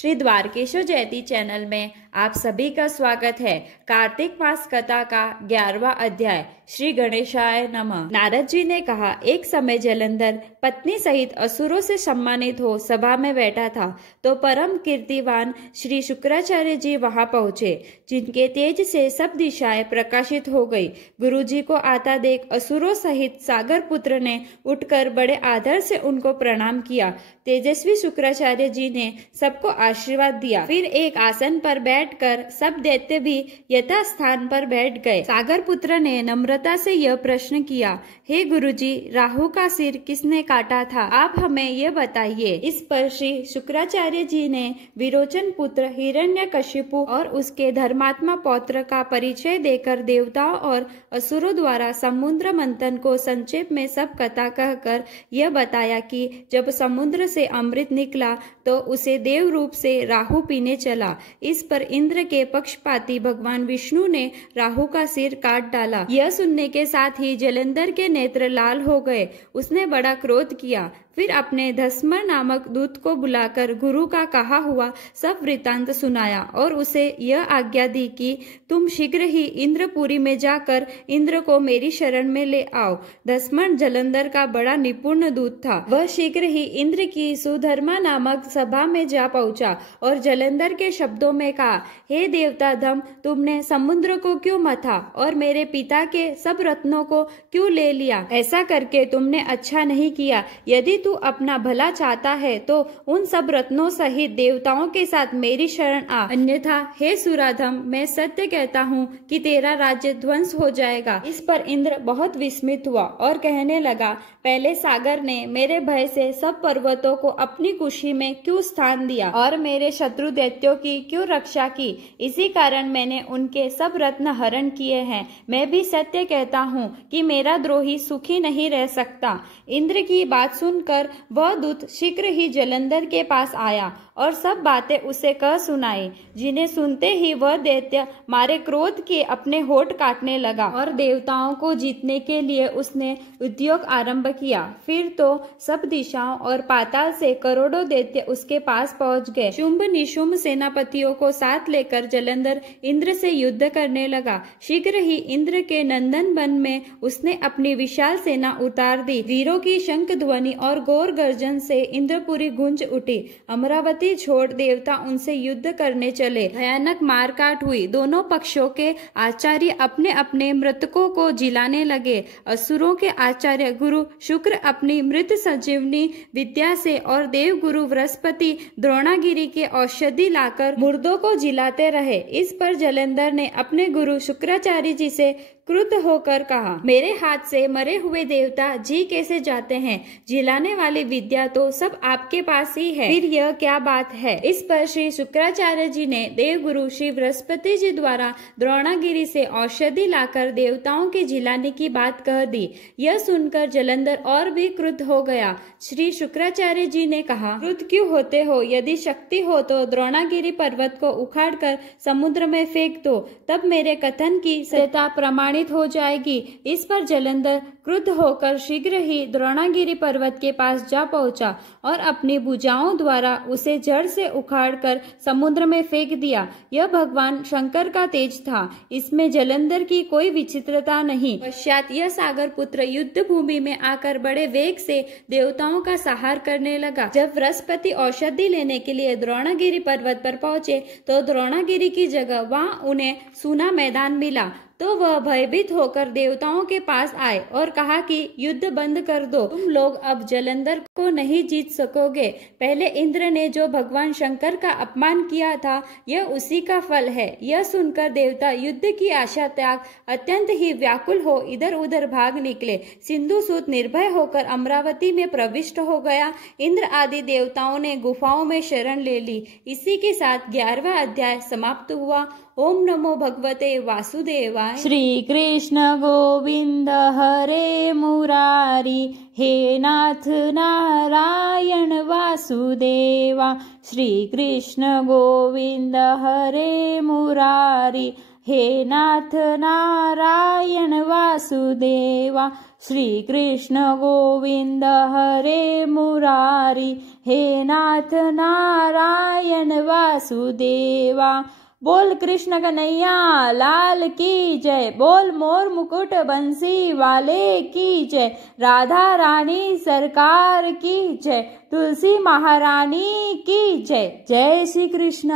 श्री द्वारकेश्वर जयती चैनल में आप सभी का स्वागत है। कार्तिक मास कथा का 11वां अध्याय। श्री गणेशाय नमः। नारद जी ने कहा, एक समय जलंधर पत्नी सहित असुरों से सम्मानित हो सभा में बैठा था तो परम कीर्तिवान श्री शुक्राचार्य जी वहां पहुंचे, जिनके तेज से सब दिशाएं प्रकाशित हो गई। गुरु जी को आता देख असुरों सहित सागर पुत्र ने उठकर बड़े आदर से उनको प्रणाम किया। तेजस्वी शुक्राचार्य जी ने सबको आशीर्वाद दिया। फिर एक आसन पर बैठकर सब दैत्य भी यथा स्थान पर बैठ गए। सागर पुत्र ने नम्रता से यह प्रश्न किया, हे गुरुजी, राहु का सिर किसने काटा था? आप हमें यह बताइए। इस पर श्री शुक्राचार्य जी ने विरोचन पुत्र हिरण्यकशिपु और उसके धर्मात्मा पौत्र का परिचय देकर देवताओं और असुरों द्वारा समुद्र मंथन को संक्षेप में सब कथा कहकर यह बताया कि जब समुद्र से अमृत निकला तो उसे देव रूप से राहु पीने चला। इस पर इंद्र के पक्षपाती भगवान विष्णु ने राहु का सिर काट डाला। यह सुनने के साथ ही जलंधर के नेत्र लाल हो गए। उसने बड़ा क्रोध किया। फिर अपने धस्मर नामक दूत को बुलाकर गुरु का कहा हुआ सब वृतांत सुनाया और उसे यह आज्ञा दी कि तुम शीघ्र ही इंद्रपुरी में जाकर इंद्र को मेरी शरण में ले आओ। धस्मर जलंधर का बड़ा निपुण दूत था। वह शीघ्र ही इंद्र की सुधर्मा नामक सभा में जा पहुंचा और जलंधर के शब्दों में कहा, हे देवता धम, तुमने समुद्र को क्यों मथा और मेरे पिता के सब रत्नों को क्यों ले लिया? ऐसा करके तुमने अच्छा नहीं किया। यदि तू अपना भला चाहता है तो उन सब रत्नों सहित देवताओं के साथ मेरी शरण आ, अन्यथा हे सुराधम, मैं सत्य कहता हूँ कि तेरा राज्य ध्वंस हो जाएगा। इस पर इंद्र बहुत विस्मित हुआ और कहने लगा, पहले सागर ने मेरे भय से सब पर्वतों को अपनी कुशी में क्यों स्थान दिया और मेरे शत्रु दैत्यों की क्यों रक्षा की? इसी कारण मैंने उनके सब रत्न हरण किए हैं। मैं भी सत्य कहता हूँ कि मेरा द्रोही सुखी नहीं रह सकता। इंद्र की बात सुनकर वह दूत शीघ्र ही जलंधर के पास आया और सब बातें उसे कह सुनाई, जिन्हें सुनते ही वह दैत्य मारे क्रोध के अपने होठ काटने लगा और देवताओं को जीतने के लिए उसने उद्योग आरंभ किया। फिर तो सब दिशाओं और पाताल से करोड़ों दैत्य उसके पास पहुंच गए। शुंभ निशुंभ सेनापतियों को साथ लेकर जलंधर इंद्र से युद्ध करने लगा। शीघ्र ही इंद्र के नंदन वन में उसने अपनी विशाल सेना उतार दी। वीरों की शंख ध्वनि और घोर गर्जन से इंद्रपुरी गूंज उठी। अमरावती छोड़ देवता उनसे युद्ध करने चले। भयानक मारकाट हुई। दोनों पक्षों के आचार्य अपने अपने मृतकों को जिलाने लगे। असुरों के आचार्य गुरु शुक्र अपनी मृत संजीवनी विद्या से और देव गुरु बृहस्पति द्रोणागिरी के औषधि लाकर मुर्दों को जिलाते रहे। इस पर जलंधर ने अपने गुरु शुक्राचार्य जी से क्रुद्ध होकर कहा, मेरे हाथ से मरे हुए देवता जी कैसे जाते हैं? जिलाने वाली विद्या तो सब आपके पास ही है, फिर यह क्या बात है? इस पर श्री शुक्राचार्य जी ने देव गुरु श्री बृहस्पति जी द्वारा द्रोणागिरी से औषधि लाकर देवताओं के जिलाने की बात कह दी। यह सुनकर जलंधर और भी क्रुद्ध हो गया। श्री शुक्राचार्य जी ने कहा, क्रुद्ध क्यों होते हो? यदि शक्ति हो तो द्रोणागिरी पर्वत को उखाड़कर समुद्र में फेंक दो, तब मेरे कथन की सत्यता प्रमाणित हो जाएगी। इस पर जलंधर क्रुद्ध होकर शीघ्र ही द्रोणागिरी पर्वत के पास जा पहुंचा और अपनी भुजाओं द्वारा उसे जड़ से उखाड़कर समुद्र में फेंक दिया। यह भगवान शंकर का तेज था। इसमें जलंधर की कोई विचित्रता नहीं। पश्चात यह सागर पुत्र युद्ध भूमि में आकर बड़े वेग से देवताओं का संहार करने लगा। जब बृहस्पति औषधि लेने के लिए द्रोणागिरी पर्वत पर पहुंचे तो द्रोणागिरी की जगह वहां उन्हें सूना मैदान मिला। तो वह भयभीत होकर देवताओं के पास आए और कहा कि युद्ध बंद कर दो, तुम लोग अब जलंधर को नहीं जीत सकोगे। पहले इंद्र ने जो भगवान शंकर का अपमान किया था, यह उसी का फल है। यह सुनकर देवता युद्ध की आशा त्याग अत्यंत ही व्याकुल हो इधर उधर भाग निकले। सिंधुसूत निर्भय होकर अमरावती में प्रविष्ट हो गया। इंद्र आदि देवताओं ने गुफाओं में शरण ले ली। इसी के साथ 11वां अध्याय समाप्त हुआ। ओम नमो भगवते वासुदेवाय। श्री कृष्ण गोविंद हरे मुरारी, हे नाथ नारायण वासुदेवा। श्री कृष्ण गोविंद हरे मुरारी, हे नाथ नारायण वासुदेवा, श्री कृष्ण गोविंद हरे मुरारी, हे नाथ नारायण वासुदेवा। बोल कृष्ण कन्हैया लाल की जय, बोल मोर मुकुट बंसी वाले की जय, राधा रानी सरकार की जय, तुलसी महारानी की जय। जय श्री कृष्ण।